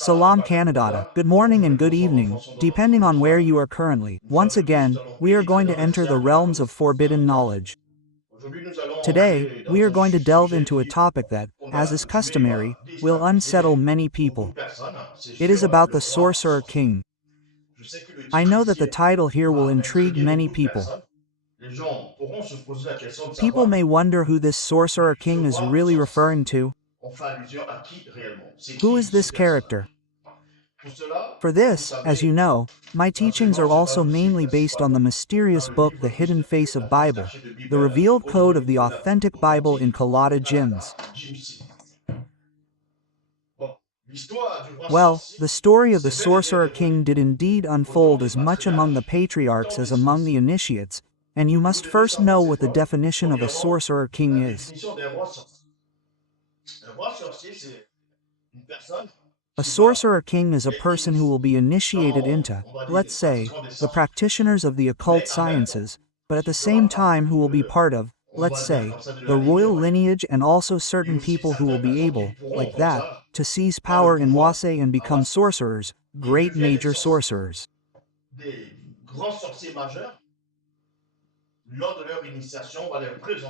Salam Kálat'a, good morning and good evening, depending on where you are currently. Once again, we are going to enter the realms of forbidden knowledge. Today, we are going to delve into a topic that, as is customary, will unsettle many people. It is about the Sorcerer King. I know that the title here will intrigue many people. People may wonder who this Sorcerer King is really referring to. Who is this character? For this, as you know, my teachings are also mainly based on the mysterious book The Hidden Face of Bible, the revealed code of the authentic Bible in Kálat'a gems. Well, the story of the Sorcerer King did indeed unfold as much among the patriarchs as among the initiates, and you must first know what the definition of a Sorcerer King is. A Sorcerer King is a person who will be initiated into, let's say, the practitioners of the occult sciences, but at the same time who will be part of, let's say, the royal lineage, and also certain people who will be able, like that, to seize power in Wase and become sorcerers, great major sorcerers.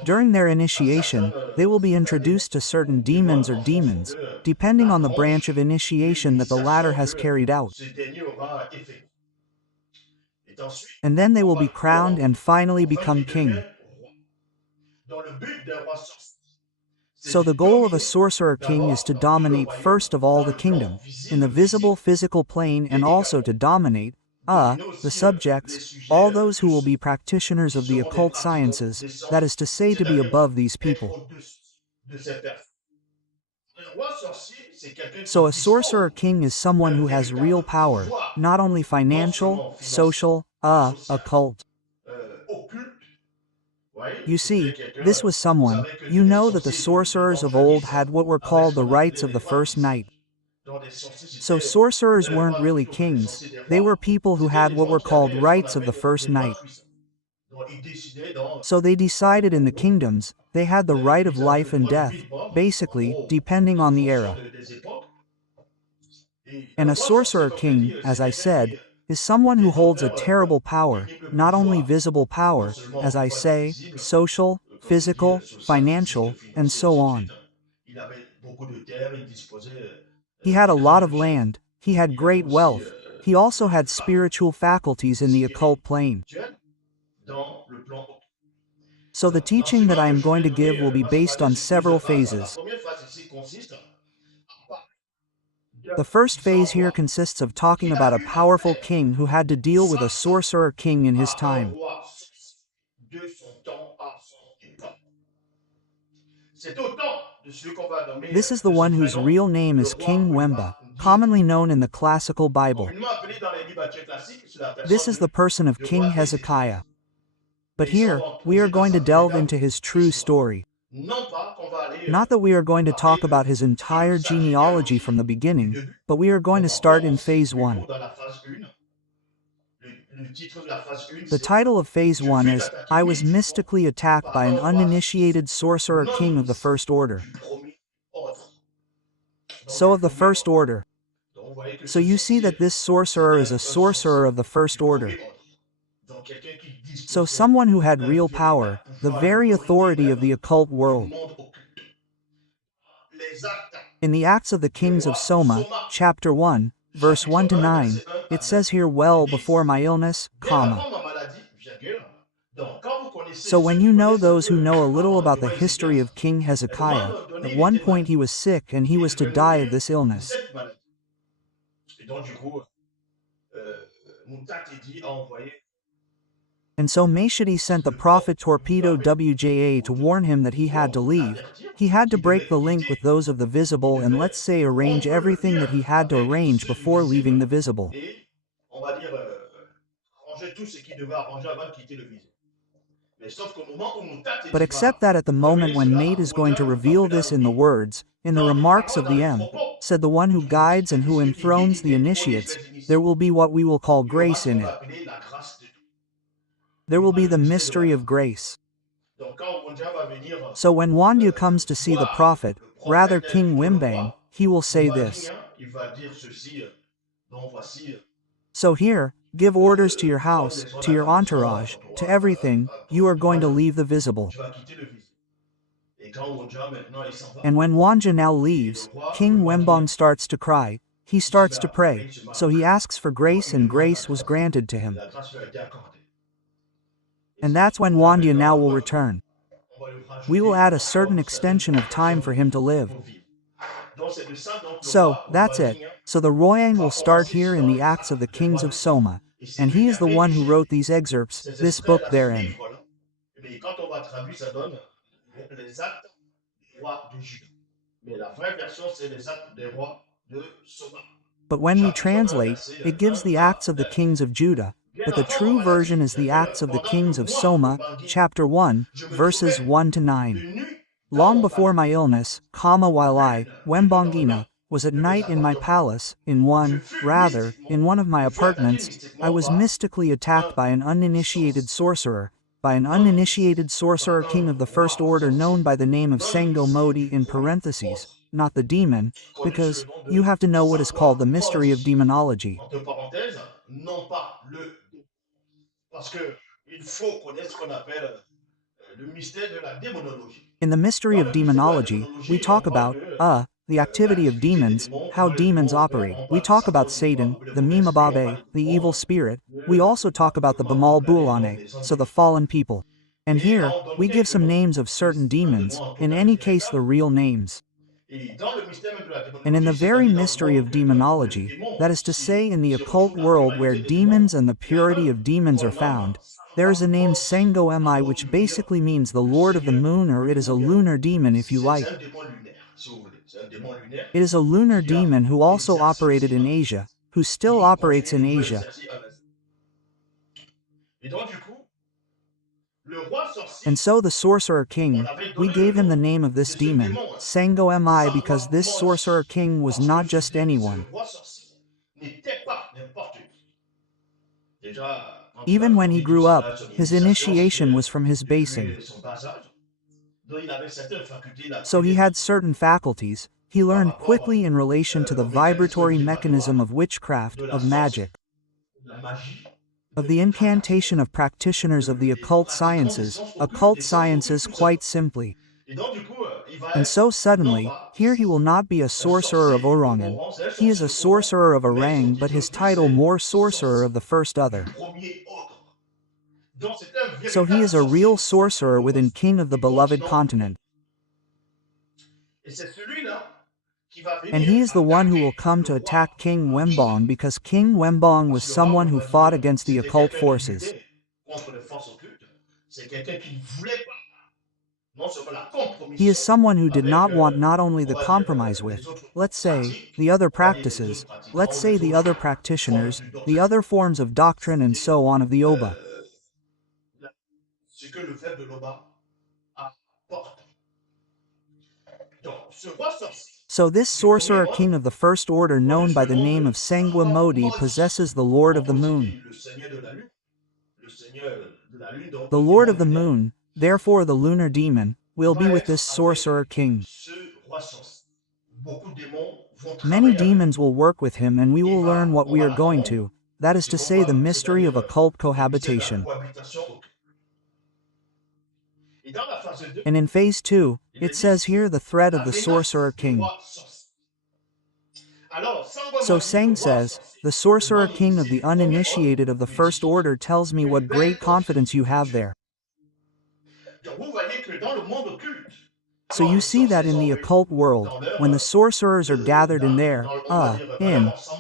During their initiation, they will be introduced to certain demons or demons, depending on the branch of initiation that the latter has carried out. And then they will be crowned and finally become king. So the goal of a Sorcerer King is to dominate first of all the kingdom, in the visible physical plane, and also to dominate, the subjects, all those who will be practitioners of the occult sciences, that is to say, to be above these people. So a Sorcerer King is someone who has real power, not only financial, social, occult. You see, this was someone, you know that the sorcerers of old had what were called the rights of the first night. So sorcerers weren't really kings, they were people who had what were called rights of the first night. So they decided in the kingdoms, they had the right of life and death, basically, depending on the era. And a Sorcerer King, as I said, is someone who holds a terrible power, not only visible power, as I say, social, physical, financial, and so on. He had a lot of land, he had great wealth, he also had spiritual faculties in the occult plane. So the teaching that I am going to give will be based on several phases. The first phase here consists of talking about a powerful king who had to deal with a Sorcerer King in his time. This is the one whose real name is King Wemba, commonly known in the classical Bible. This is the person of King Hezekiah. But here, we are going to delve into his true story. Not that we are going to talk about his entire genealogy from the beginning, but we are going to start in phase 1. The title of phase 1 is, I was mystically attacked by an uninitiated Sorcerer King of the First Order. So of the First Order. So you see that this sorcerer is a sorcerer of the First Order. So someone who had real power, the very authority of the occult world. In the Acts of the Kings of Soma, chapter 1, verse 1 to 9, it says here, well before my illness, So when you know those who know a little about the history of King Hezekiah, at one point he was sick and he was to die of this illness. And so Mukaisedi sent the prophet Torpedo Wja to warn him that he had to leave. He had to break the link with those of the visible and, let's say, arrange everything that he had to arrange before leaving the visible. But except that at the moment when Mate is going to reveal this in the words, in the remarks of the said the one who guides and who enthrones the initiates, there will be what we will call grace in it. There will be the mystery of grace. So when Wandu comes to see the prophet, rather King Wimbang, he will say this. So here, give orders to your house, to your entourage, to everything, you are going to leave the visible. And when Wanja now leaves, King Wembong starts to cry, he starts to pray, so he asks for grace and grace was granted to him. And that's when Wanja now will return. We will add a certain extension of time for him to live. So, that's it. So the Royang will start here in the Acts of the Kings of Soma. And he is the one who wrote these excerpts, this book therein. But when we translate, it gives the Acts of the Kings of Judah, but the true version is the Acts of the Kings of Soma, chapter 1, verses 1 to 9. Long before my illness, while I, Wembongina, was at night in my palace, in one of my apartments, I was mystically attacked by an uninitiated sorcerer, king of the first order known by the name of Sango Modi in parentheses, not the demon, because you have to know what is called the mystery of demonology. In the mystery of demonology, we talk about, the activity of demons, how demons operate. We talk about Satan, the Bobé, the evil spirit. We also talk about the Bamal Bulane, so the fallen people. And here, we give some names of certain demons, in any case the real names. And in the very mystery of demonology, that is to say in the occult world where demons and the purity of demons are found, there is a name Sango Mi which basically means the Lord of the Moon, or it is a lunar demon if you like. It is a lunar demon who also operated in Asia, who still operates in Asia. And so the sorcerer king, we gave him the name of this demon, Sango Mi, because this sorcerer king was not just anyone. Even when he grew up, his initiation was from his basing. So he had certain faculties, he learned quickly in relation to the vibratory mechanism of witchcraft, of magic, of the incantation of practitioners of the occult sciences quite simply. And so suddenly, here he will not be a sorcerer of Orangan, he is a sorcerer of Orang, but his title more sorcerer of the first other. So he is a real sorcerer within King of the beloved continent. And he is the one who will come to attack King Wembong, because King Wembong was someone who fought against the occult forces. He is someone who did not want not only the compromise with, let's say, the other practices, let's say the other practitioners, the other forms of doctrine and so on of the Oba. So this sorcerer king of the first order known by the name of Sangwa Modi possesses the Lord of the Moon. The Lord of the Moon, therefore the lunar demon, will be with this sorcerer king. Many demons will work with him and we will learn what we are going to, that is to say the mystery of occult cohabitation. And in phase 2, it says here the threat of the sorcerer king. So Sang says, the sorcerer king of the uninitiated of the first order tells me what great confidence you have there. So you see that in the occult world, when the sorcerers are gathered in their,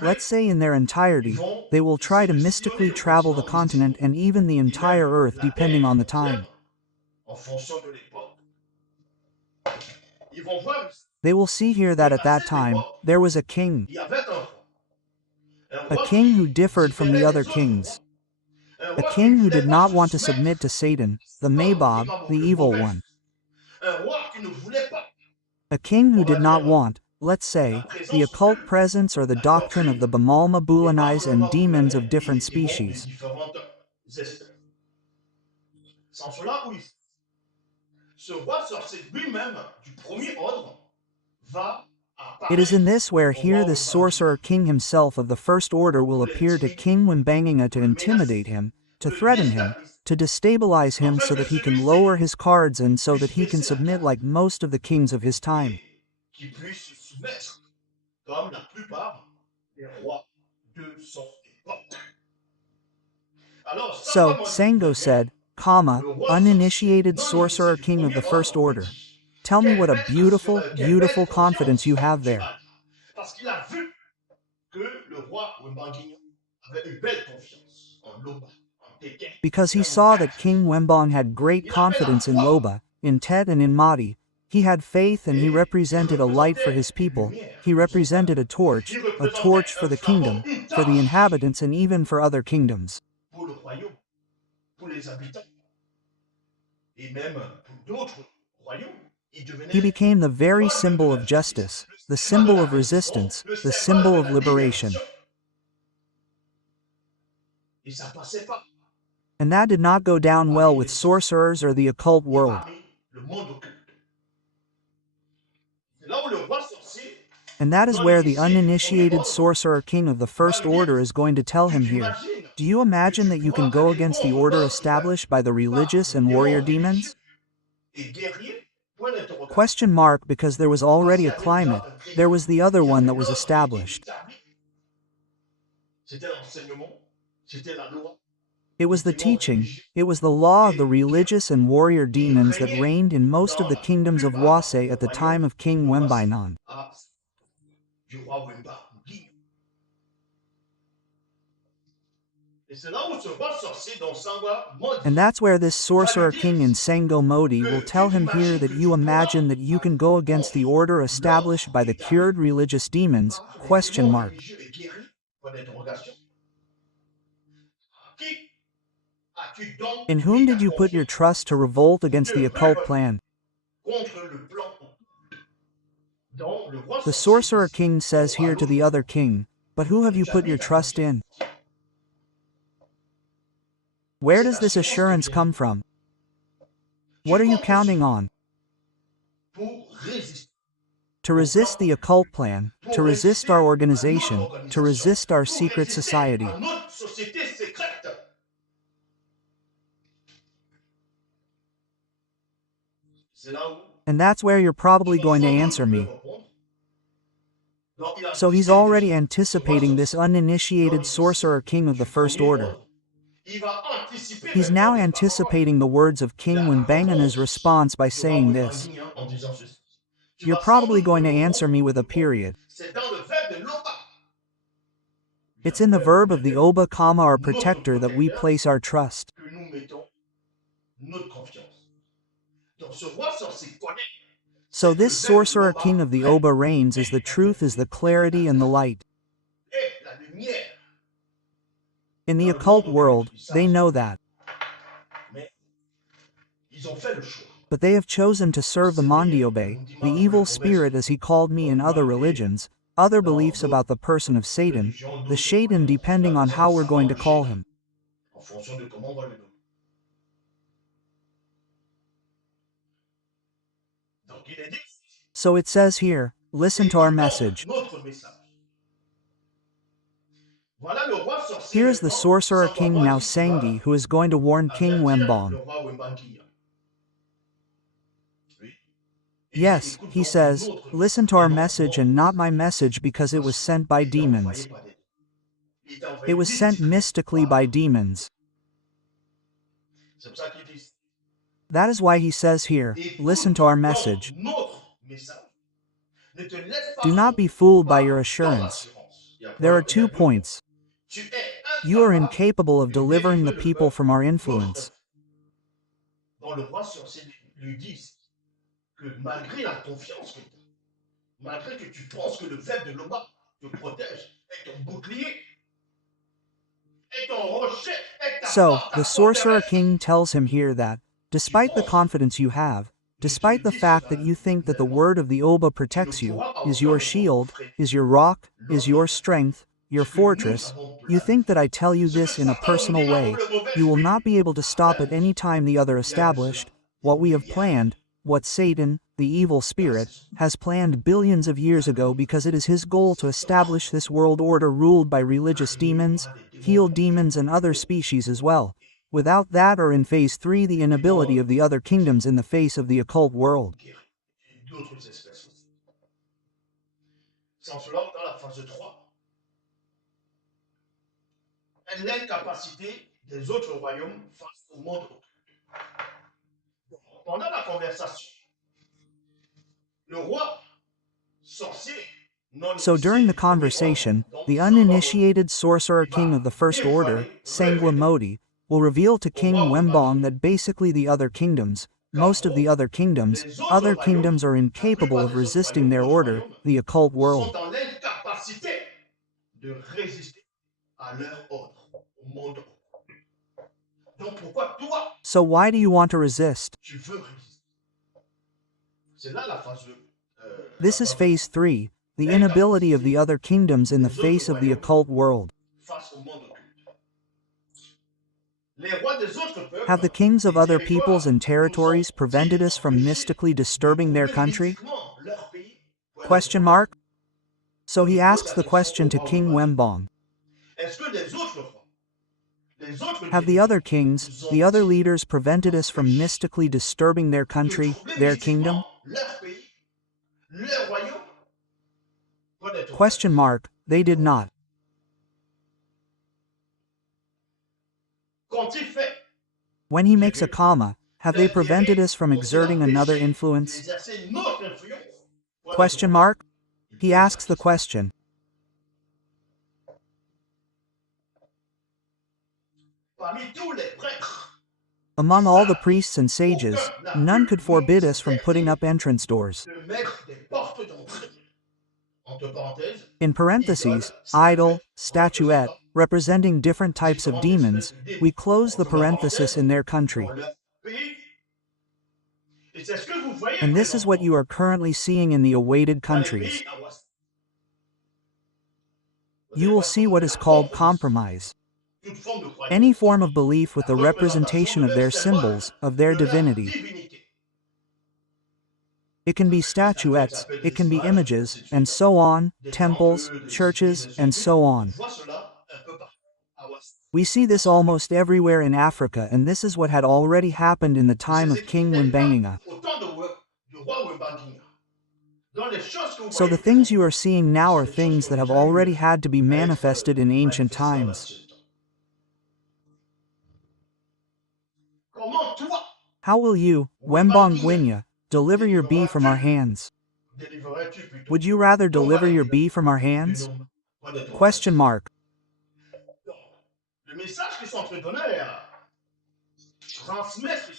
let's say in their entirety, they will try to mystically travel the continent and even the entire earth depending on the time. They will see here that at that time, there was a king who differed from the other kings. A king who did not want to submit to Satan, the Mabob, the evil one. A king who did not want, let's say, the occult presence or the doctrine of the Bamalma Bulanais and demons of different species. It is in this where here this sorcerer king himself of the first order will appear to King Wembanganga to intimidate him, to threaten him, to destabilize him so that he can lower his cards and so that he can submit like most of the kings of his time. Qui puisse se soumettre comme la plupart des rois de son époque. So, Sango said, uninitiated sorcerer king of the first order. Tell me what a beautiful, beautiful confidence you have there. Parce qu'il a vu que le roi Wembanganga avait une belle confiance en Loba, en Pékin. Because he saw that King Wembang had great confidence in Loba, in Tet and in Madi. He had faith and he represented a light for his people, he represented a torch for the kingdom, for the inhabitants and even for other kingdoms. Pour le royaume, pour les habitants, et même pour d'autres royaumes. He became the very symbol of justice, the symbol of resistance, the symbol of liberation. And that did not go down well with sorcerers or the occult world. And that is where the uninitiated sorcerer king of the first order is going to tell him here. Do you imagine that you can go against the order established by the religious and warrior demons? Question mark, because there was already a climate, there was the other one that was established. It was the teaching, it was the law of the religious and warrior demons that reigned in most of the kingdoms of Wasé at the time of King Wembainan. And that's where this sorcerer king in Sango Modi will tell him here that you imagine that you can go against the order established by the cured religious demons, question mark. In whom did you put your trust to revolt against the occult plan? The sorcerer king says here to the other king, but who have you put your trust in? Where does this assurance come from? What are you counting on? To resist the occult plan, to resist our organization, to resist our secret society. And that's where you're probably going to answer me. So he's already anticipating this uninitiated sorcerer king of the first order. He's now anticipating the words of King Wembangana's response by saying this. You're probably going to answer me with a period. It's in the verb of the Oba, our protector, that we place our trust. So this sorcerer king of the Oba reigns as the truth, is the clarity and the light. In the occult world, they know that. But they have chosen to serve the Mandiobe, the evil spirit as he called me in other religions, other beliefs about the person of Satan, the Shaitan, depending on how we're going to call him. So it says here, listen to our message. Here is the sorcerer king now Sangi, who is going to warn King Wembang. Yes, he says, listen to our message and not my message, because it was sent by demons. It was sent mystically by demons. That is why he says here, listen to our message. Do not be fooled by your assurance. There are 2 points. You are incapable of delivering the people from our influence. So, the sorcerer king tells him here that, despite the confidence you have, despite the fact that you think that the word of the Oba protects you, is your shield, is your rock, is your strength, your fortress, you think that I tell you this in a personal way, you will not be able to stop at any time the other established, what we have planned, what Satan, the evil spirit, has planned billions of years ago because it is his goal to establish this world order ruled by religious demons, healed demons and other species as well. Without that, or in phase 3, the inability of the other kingdoms in the face of the occult world. D'autres espèces aussi. Sans cela, dans la phase 3, l'incapacité des autres royaumes face au monde occulte. Pendant la conversation, le roi sorcier So during the conversation, the uninitiated sorcerer king of the first order, Modi, will reveal to King Wembong that basically the other kingdoms, most of the other kingdoms are incapable of resisting their order, the occult world. sont en incapacité de résister à leur ordre au monde occulte. Donc pourquoi toi, So why do you want to resist? tu veux résister? C'est là la phase. This is phase 3, the inability of the other kingdoms in the face of the occult world. Face au monde occulte. Les rois des autres peuples, Have the kings of other peoples and territories prevented us from mystically disturbing their country? leur pays, Question mark? So he asks the question to King Wembong. Est-ce que les autres rois, les autres Have the other kings, the other leaders prevented us from mystically disturbing their country, their kingdom? leur pays, leur royaume? Question mark, they did not. Quand il fait When he makes a comma, have they prevented us from exerting another influence? d'exercer notre influence, Question mark? He asks the question. parmi tous les prêtres, Among all the priests and sages, none could forbid us from putting up entrance doors. de mettre des portes d'entrée. Entre parenthèses, In parentheses, idol, statuette, representing different types of demons, we close the parenthesis in their country. dans leur pays. Et c'est ce que vous voyez And this is what you are currently seeing in the awaited dans les countries. pays à ouest. You will see what is called compromise. Toute forme de croyance, Any form of belief with the representation of their symbols, of their de leur divinity. divinité. It can be statuettes, it can be images, and so on, temples, churches, and so on. On voit cela un peu partout à ouest. We see this almost everywhere in Africa, and this is what had already happened in the time of King Wembanganga. Au temps du roi Wembanganga. Dans les choses que vous So the voyez, things you are seeing now are things that have already had to be manifested in ancient times. comment toi How will you, Wembong Gwinya, deliver your bee from our hands? délivrerais-tu plutôt Would you rather deliver your bee from our hands? Question mark. Le message qu'ils sont en train de donner à transmettre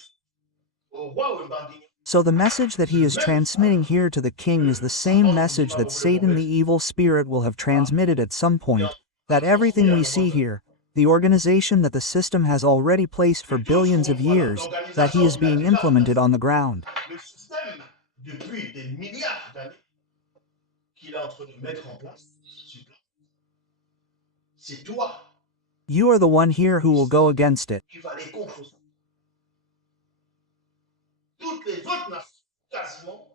au roi Wembanganga, So the message that he is transmitting here to the king is the same message that Satan the evil spirit will have transmitted at some point, that everything we see here, the organization that the system has already placed for billions of years, that he is being implemented on the ground. le système depuis des milliards d'années qu'il est en train de mettre en place, c'est toi You are the one here who will go against it. qui vas aller contre ça. Toutes les autres nations, quasiment,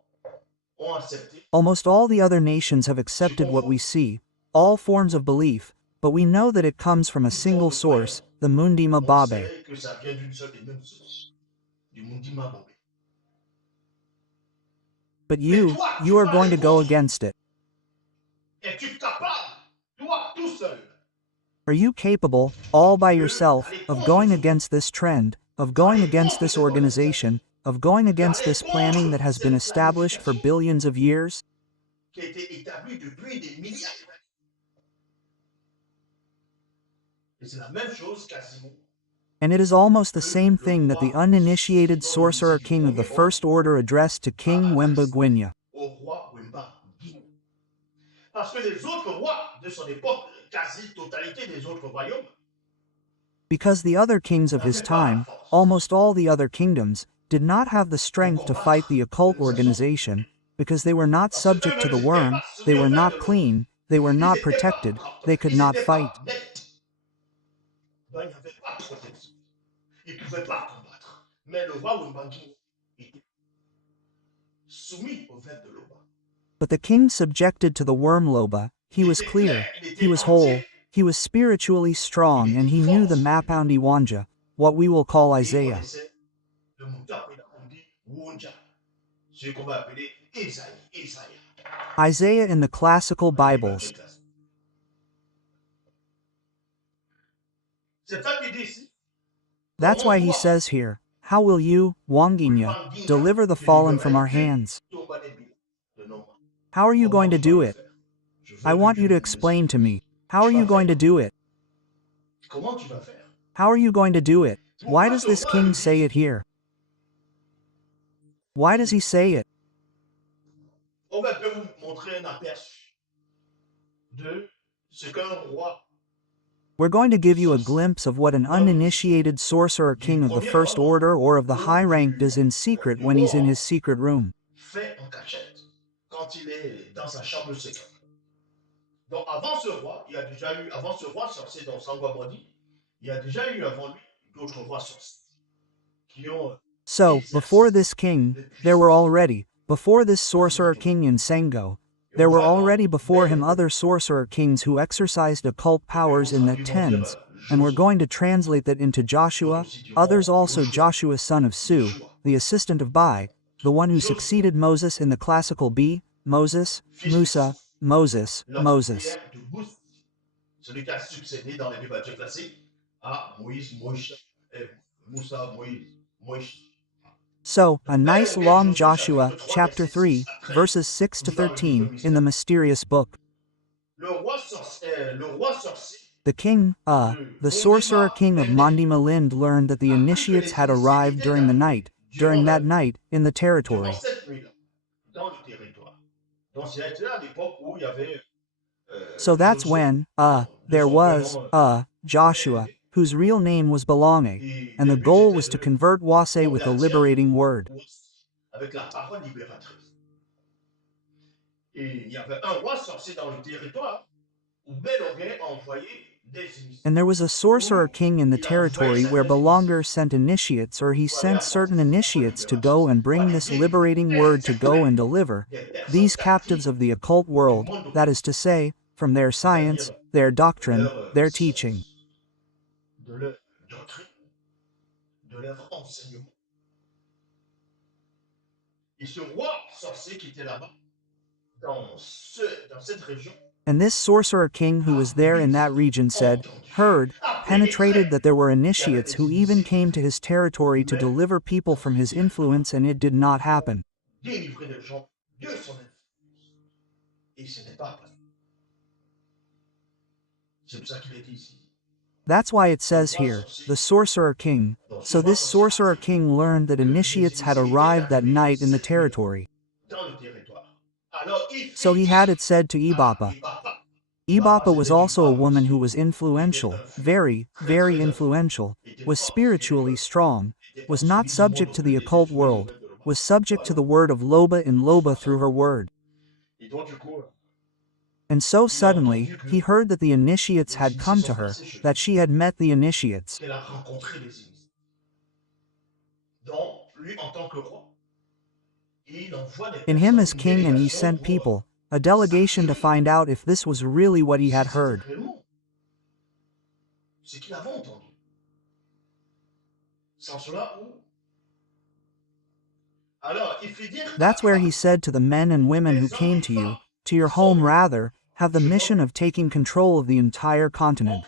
ont accepté. Almost all the other nations have accepted what we see, all forms of belief, but we know that it comes from a single source, the Mundima On Bobé. sait que ça vient d'une seule et même source, du Mundima Bobé. But you are going to go against it. Es-tu capable, toi, tout seul, Are you capable, all by yourself, of going against this trend, of going against this organization, of going against this planning that has been established for billions of years? qui a été établi depuis des milliards d'années? Et c'est la même chose quasiment. And it is almost the same thing that the uninitiated sorcerer king of the first order addressed to King Wemba Gwinya. Au roi Wembanganga. Parce que les autres rois de son époque, quasi-totalité des autres royaumes, Because the other kings of his time, almost all the other kingdoms, did not have the strength to fight the occult organization, because they were not subject to the worm, they were not clean, they were not protected, they could not fight. donc il n'y avait pas de protection. Ils ne pouvaient pas combattre. Mais le roi Wembanganga était soumis au verbe de Loba. But the king subjected to the worm Loba. He was clear, he was whole, he was spiritually strong, and he knew the Mapoundi Wanja, what we will call Et il Isaiah. connaissait le Mutapenda Kundi Wunja, celui qu'on va appeler Isaïe. Isaiah in the classical Bibles. C'est ça qu'il dit ici. That's why he says here, how will you, Wanginya, deliver the fallen from our hands? How are you going to do it? I want you to explain to me. How are you going to do it? Comment tu vas faire? How are you going to do it? Why does this king say it here? Why does he say it? On va vous montrer un aperçu de ce qu'un roi. We're going to give you a glimpse of what an uninitiated sorcerer king of the first order or of the high rank does in secret when he's in his secret room. Fait en cachette quand il est dans sa chambre secrète. Donc avant ce roi, il y a déjà eu, avant ce roi sorcier dans Sangwa Bodi, il y a déjà eu avant lui d'autres rois sorciers qui ont. So, before this king, there were already, before this sorcerer king in Sengo, there were already before him other sorcerer kings who exercised occult powers in the tens, and we're going to translate that into Joshua, others also Joshua son of Su, the assistant of Bai, the one who succeeded Moses in the classical B, Moses, Musa, Moses, Moses. Celui qui a succédé dans les Bibles classiques à Moïse, Moussa, Moïse. So, a nice long Joshua, chapter 3, verses 6 to 13, in the mysterious book. The king, the sorcerer king of Mandi Malind learned that the initiates had arrived during that night, in the territory. So that's when, there was, Joshua, whose real name was Belonge, and the goal was to convert Wase with the liberating word. And there was a sorcerer king in the territory where Belonger sent initiates, or he sent certain initiates to go and bring this liberating word to go and deliver these captives of the occult world, that is to say, from their science, their doctrine, their teaching. De leur doctrine, de leur enseignement. Et ce roi sorcier qui était là-bas, dans cette région, and this sorcerer king who was there in that region said, heard, penetrated that there were initiates who even came to his territory to deliver people from his influence, and it did not happen. Délivrer les gens de son influence. Et ce n'est pas passé. C'est pour ça qu'il est dit ici. That's why it says here, the sorcerer king. So this sorcerer king learned that initiates had arrived that night in the territory. So he had it said to Ibapa. Ibapa was also a woman who was influential, very, very influential, was spiritually strong, was not subject to the occult world, was subject to the word of Loba in Loba through her word. And so suddenly, he heard that the initiates had come to her, that she had met the initiates. In him as king, and he sent people, a delegation to find out if this was really what he had heard. That's where he said to the men and women who came to you, to your home rather, have the mission of taking control of the entire continent.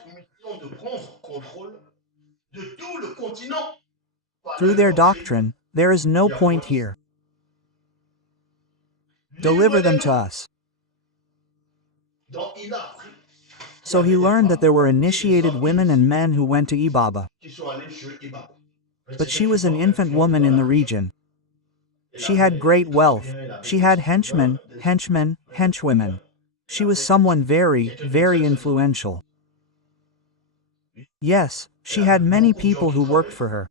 Through their doctrine, there is no point here. Deliver them to us. So he learned that there were initiated women and men who went to Ibaba. But she was an infant woman in the region. She had great wealth. She had henchmen, henchwomen. She was someone very, very influential. Yes, she had many people who worked for her.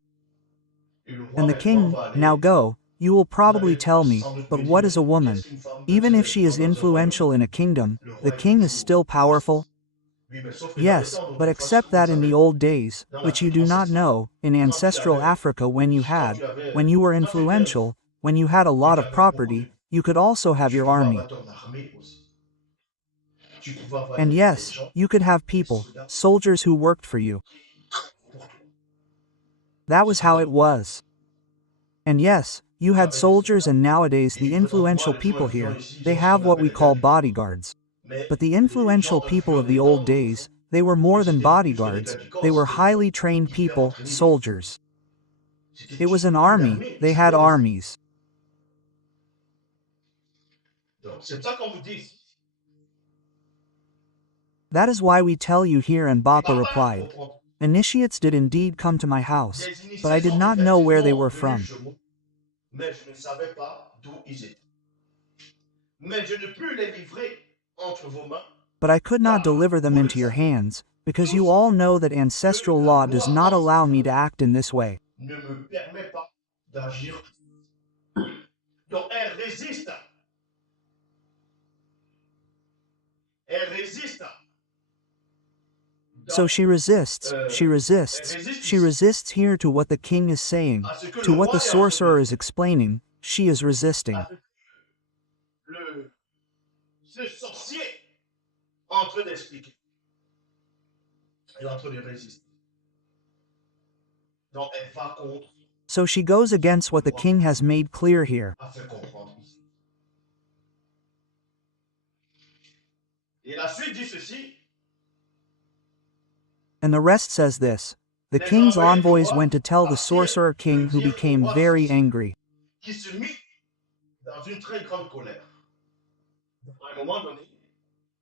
And the king, now go, you will probably tell me, but what is a woman? Even if she is influential in a kingdom, the king is still powerful? Yes, but except that in the old days, which you do not know, in ancestral Africa when you were influential, when you had a lot of property, you could also have Tu your pouvais army. avoir ton armée aussi. Tu pouvais avoir And des yes, gens, you could have des people, soldats soldiers who worked for you. pour toi. That was how it was. And yes, you Tu had avais des soldiers, soldats. and nowadays the Et présentement, influential les people gens influents here, ici, they ils ont ce have qu'on what we appelle les call gardes. bodyguards. Mais But the les influential gens people influents of des the temps old d'autrefois, days, they were eux, more than c'était plus que des bodyguards, gardes du corps, they were c'était highly des trained hyper people, entraînés. soldiers. C'était It was an une army, armée, they ils had avaient des armes. armies. Donc, c'est pour ça qu'on vous dit ici. That is why we tell you here. And Les Bato barbares replied, comprendre. Initiates did indeed come to my house, Des but I initiés did sont not know where they were effectivement venus from. chez moi, mais je ne savais pas d'où ils étaient. Mais je ne peux les livrer entre vos mains, But I could not car deliver them vous le into your savez hands, because you all know that ancestral law does not allow me to act in this way. ne me permet pas d'agir. Donc elle résiste. Elle résiste. So she resists, she resists, she resists here to what the king is saying, to what the sorcerer is explaining, she is resisting. Ce sorcier est en train d'expliquer. Elle est en train de résister. Donc elle va contre. So she goes against what the king has made clear here. A fait comprendre ici. Et la suite dit ceci. And the rest says this. The king's envoys went to tell the sorcerer king, who became very angry. Qui se mit dans une très grande colère. À un moment donné,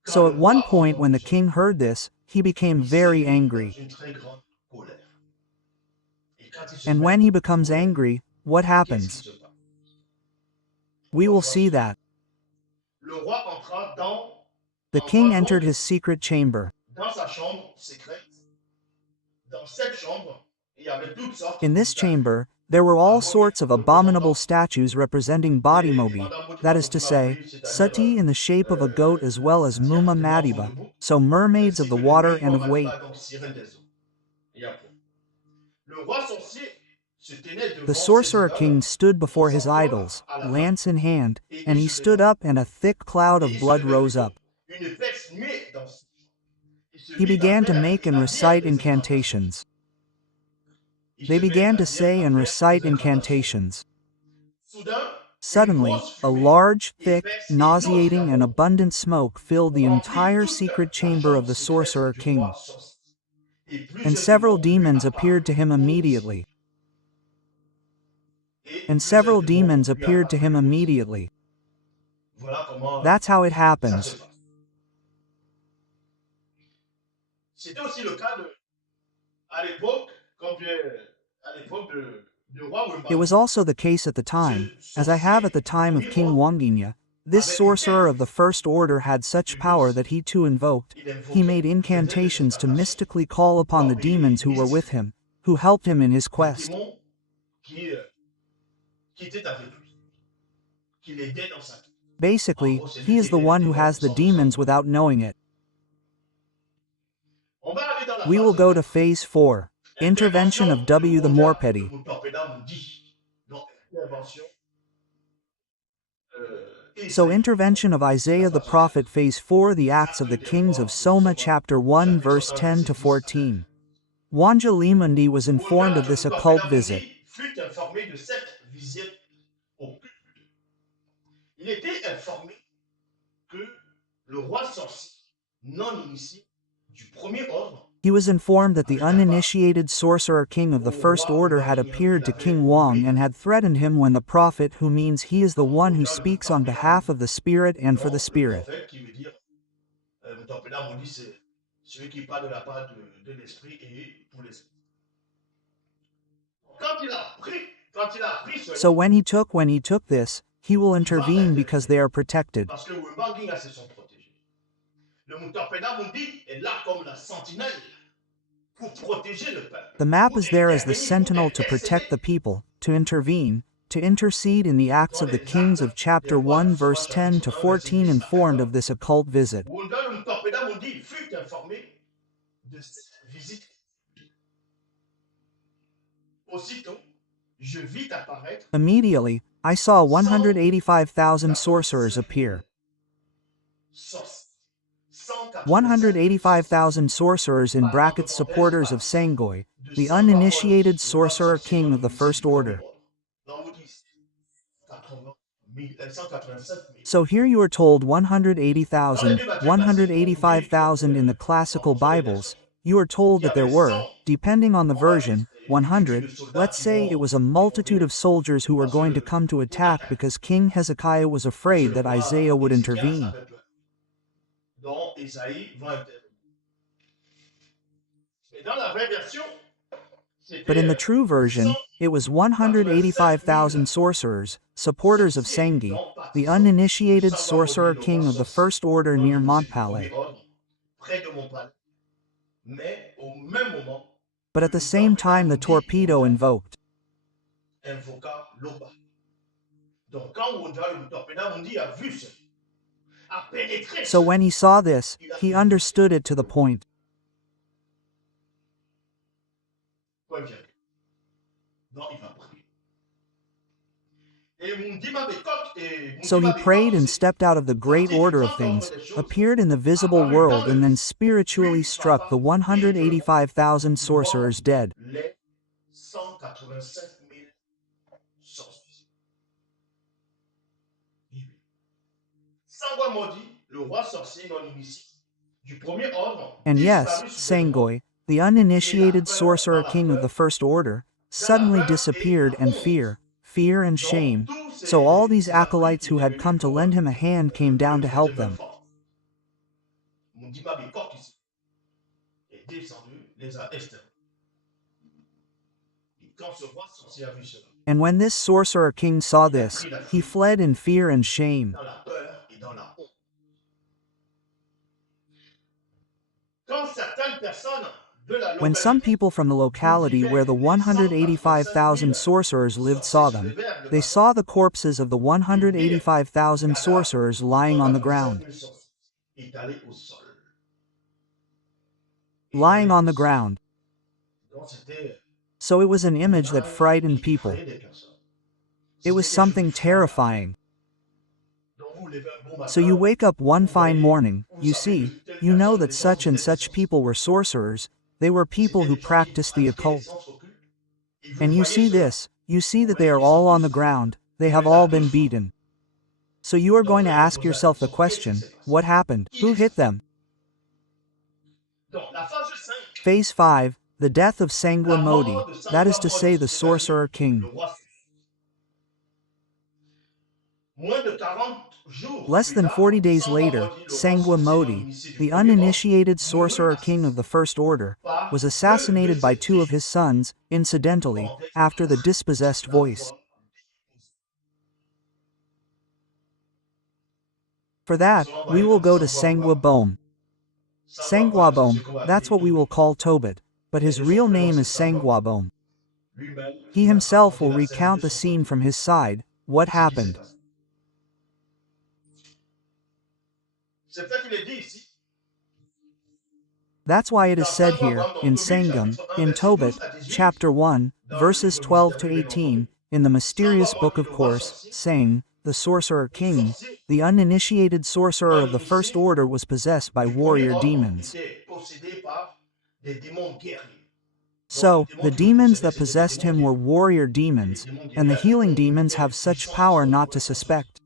So at one point when the king heard this, he became very angry. And when he becomes angry, what happens? We will see that. The king entered his secret chamber. In this chamber, there were all sorts of abominable statues representing Bodimobi, that is to say, sati in the shape of a goat, as well as muma madiba, so mermaids of the water and of weight. The sorcerer king stood before his idols, lance in hand, and he stood up, and a thick cloud of blood rose up. He began to make and recite incantations. They began to say and recite incantations. Suddenly, a large, thick, nauseating, and abundant smoke filled the entire secret chamber of the sorcerer king. And several demons appeared to him immediately. That's how it happens. It was also the case at the time, as I have at the time of King Wanginya. This sorcerer of the first order had such power that he too invoked. He made incantations to mystically call upon the demons who were with him, who helped him in his quest. Basically, he is the one who has the demons without knowing it. We will go to phase 4. Intervention of W the more petty. So intervention of Isaiah the prophet, phase 4, the Acts of the Kings of Soma, chapter 1, verse 10 to 14. Zouloula100 was informed of this occult visit. Il était informé que le roi sorcier non initié du premier ordre. He was informed that the uninitiated sorcerer king of the first order had appeared to King Wang and had threatened him when the prophet, who means he is the one who speaks on behalf of the spirit and for the spirit. So when he took this, he will intervene because they are protected. The map is there as the sentinel to protect the people, to intervene, to intercede in the Acts of the Kings of chapter 1 verse 10 to 14, informed of this occult visit. Immediately, I saw 185,000 sorcerers appear. 185,000 sorcerers in brackets supporters of Sangoi, the uninitiated sorcerer king of the first order. So here you are told 180,000, 185,000 in the classical Bibles. You are told that there were, depending on the version, 100, let's say it was a multitude of soldiers who were going to come to attack because King Hezekiah was afraid that Isaiah would intervene. But in the true version, it was 185,000 sorcerers, supporters of Sangi, the uninitiated sorcerer king of the first order near Montpellier. But at the same time the torpedo invoked. So when he saw this, he understood it to the point. So he prayed and stepped out of the great order of things, appeared in the visible world and then spiritually struck the 185,000 sorcerers dead. And yes, Sangoi, the uninitiated sorcerer king of the first order, suddenly disappeared and fear and shame. So all these acolytes who had come to lend him a hand came down to help them. And when this sorcerer king saw this, he fled in fear and shame. When some people from the locality where the 185,000 sorcerers lived saw them, they saw the corpses of the 185,000 sorcerers lying on the ground. Lying on the ground. So it was an image that frightened people. It was something terrifying. So you wake up one fine morning, you know that such and such people were sorcerers, they were people who practiced the occult. And you see this, you see that they are all on the ground, they have all been beaten. So you are going to ask yourself the question, what happened? Who hit them? Phase 5, the death of Sangwa Modi, that is to say the sorcerer king. Less than 40 days later, Sangwa Modi, the uninitiated sorcerer king of the first order, was assassinated by two of his sons, incidentally, after the dispossessed voice. For that, we will go to Sangwa Bom. Sangwa Bom, that's what we will call Tobit, but his real name is Sangwa Bom. He himself will recount the scene from his side, what happened. That's why it is said here, in Sangam, in Tobit, chapter 1, verses 12 to 18, in the mysterious book of course, saying, the sorcerer king, the uninitiated sorcerer of the first order was possessed by warrior demons. So, the demons that possessed him were warrior demons, and the healing demons have such power not to suspect.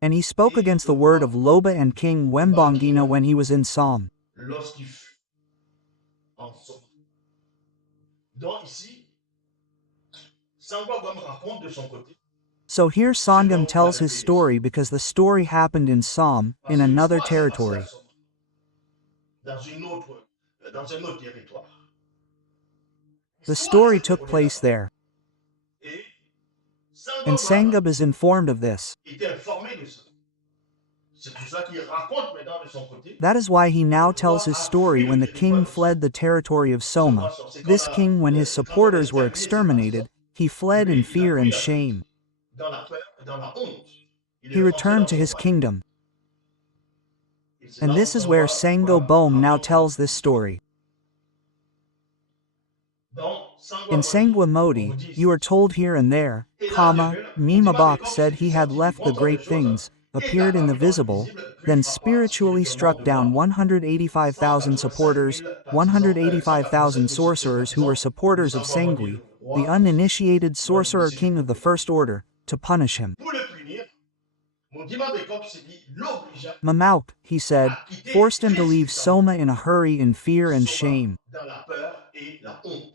And he spoke against the word of Loba and King Wembongina when he was in Psalm. So here Sangam tells his story because the story happened in Psalm, in another territory. The story took place there. And Sangam is informed of this. That is why he now tells his story when the king fled the territory of Soma. This king, when his supporters were exterminated, he fled in fear and shame. He returned to his kingdom. And this is where Sango Bohm now tells this story. In Sangwa Modi, you are told here and there, Mimabok said he had left the great things, appeared in the visible, then spiritually struck down 185,000 supporters, 185,000 sorcerers who were supporters of Sangwi, the uninitiated sorcerer king of the first order, to punish him. Pour le punir, mon Dima Bekopsedi l'obligea Mamauk, he said, à quitter forced him to leave précipitamment Soma in a hurry in fear and Soma shame. dans la peur et la honte.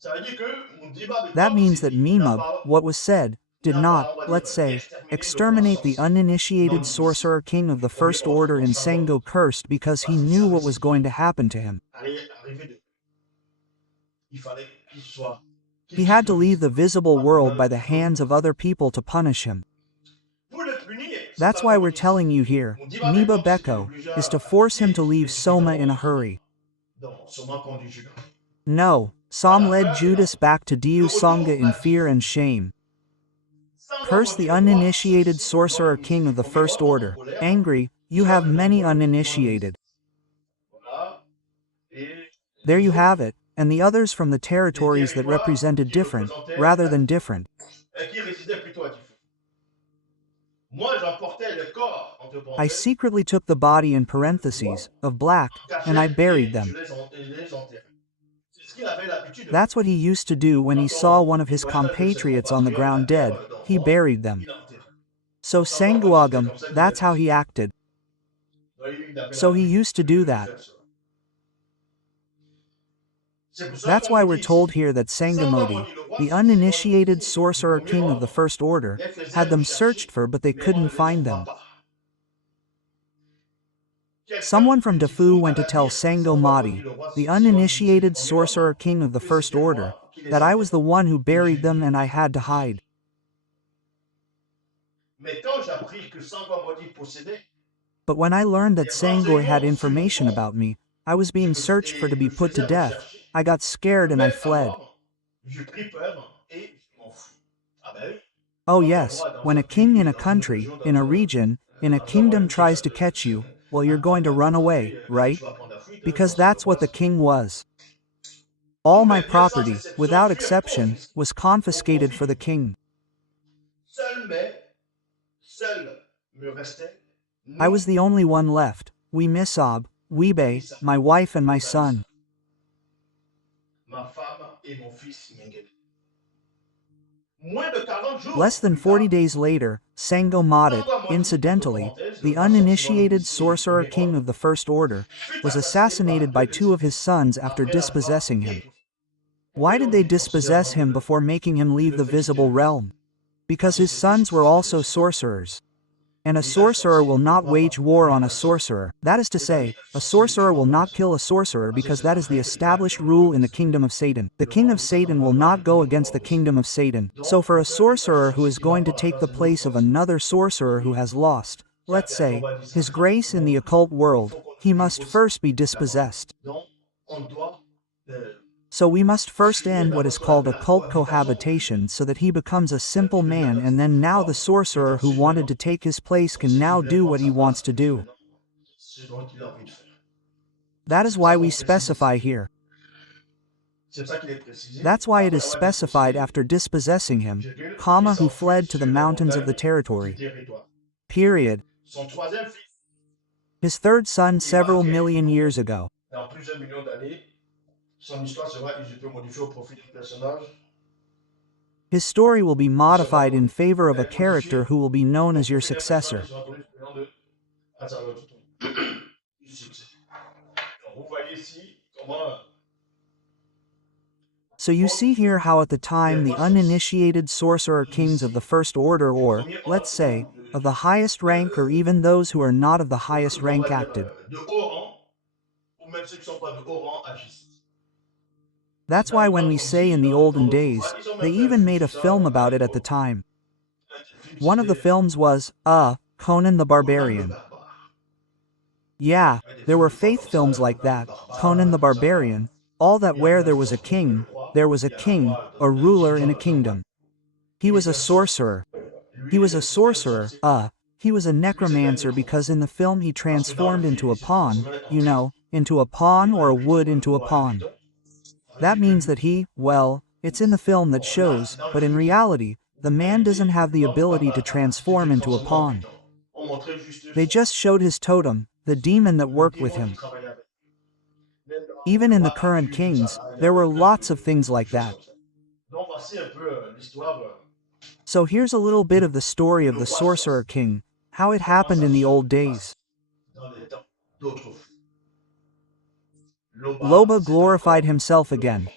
Ça veut dire que mon Dima That means that Bekopsedi n'a Mimab, pas, what was said, did not, let's say, exterminate the uninitiated sorcerer king of the first order in Sango cursed because he knew what was going to happen to him. il fallait qu'il soit He had to leave the visible world by the hands of other people to punish him. Pour le punir, That's why we're telling you here, Miba Beko, is to force him to leave Soma in a hurry. dans Soma conduit Judas. No, Som led Judas back to Diu Songa in fear and shame. Curse the uninitiated sorcerer king of the first order. Angry, you have many uninitiated. Voilà. Et There you have it, and the others from the territories that represented different, rather than different. qui résidait plutôt à différents. Moi, j'emportais le corps, entre I parenthèses, secretly took the body in parentheses, of black, and I buried them. les enterrais. C'est ce qu'il avait l'habitude de faire. That's what he used to do when he saw one of his compatriots on the ground dead, he buried them. Il enterrait. So Sanguagam, that's how he acted. Donc, il avait So he l'habitude used to do de that. faire cela. C'est pour ça That's qu'on why dit we're ici, told here that Sangamodi, the uninitiated sorcerer king of the first order, had them searched for but they couldn't find them. Someone from Dafu went to tell Sangomadi, the uninitiated sorcerer king of the first order, that I was the one who buried them and I had to hide. Mais quand j'appris que Sangomadi possédait, But when I learned that Sangoi had information about me, I was being searched for to be put to death, I got scared and I fled. j'ai pris peur et je m'en fous. Ah ben oui. Oh yes, when a king in a country, in a region, in a kingdom tries to catch you, well you're going to run away, right? Tu vas prendre la fuite, Because that's what the king was. All my property, without exception, was confiscated for the king. Seul me restait. I was the only one left, Misab, Bibè, my wife and my son. Ma femme et mon fils Mengele. Moins de 40 jours Less than plus 40 tard, days later, Sangomadat, incidentally, the uninitiated sorcerer king of the first order, was assassinated by two of his sons after dispossessing him. Why did they dispossess him before making him leave the visible realm? Because his sons were also sorcerers. And a sorcerer will not wage war on a sorcerer. That is to say, a sorcerer will not kill a sorcerer because that is the established rule in the kingdom of Satan. The king of Satan will not go against the kingdom of Satan. So for a sorcerer who is going to take the place of another sorcerer who has lost, let's say, his grace in the occult world, he must first be dispossessed. Donc, on doit So we must first end what is called occult cohabitation so that he becomes a simple man, and then now the sorcerer who wanted to take his place can now do what he wants to do. ce dont il a envie de faire. That is why we specify here. C'est ça qu'il est précisé. That's why it is specified after dispossessing him, who fled to the mountains of the territory. Territoire. Period. Son troisième fils, His third son several million years ago. dans plusieurs millions d'années, son histoire sera un peu modifiée au profit du personnage. His story will be modified in favor of a character who will be known as your successor. Vous voyez ici comment So you see here how at the time the uninitiated sorcerer kings of the first order, or, let's say, of the highest rank or even those who are not of the highest rank acted. de haut rang, ou même ceux qui ne sont pas de haut rang agissent. That's why when we say in the olden days, they even made a film about it at the time. One of the films was, Conan the Barbarian. Yeah, there were faith films like that, Conan the Barbarian, all that where there was a king, a ruler in a kingdom. He was a sorcerer. He was a necromancer because in the film he transformed into a pawn, into a pawn or a wood into a pawn. That means that it's in the film that shows, but in reality, the man doesn't have the ability to transform into a pawn. On montrait juste They son just showed his totem, the demon that worked with démon qui him. travaillait avec. Même Even in the roi current Arthur, tout ça, kings, là, il y there avait were plein lots of things de like choses that. comme ça. Donc voici un peu l'histoire So here's a little bit of the story of the sorcerer king, how it happened in the old days. dans les temps d'autrefois. Loba C'est glorified encore himself again,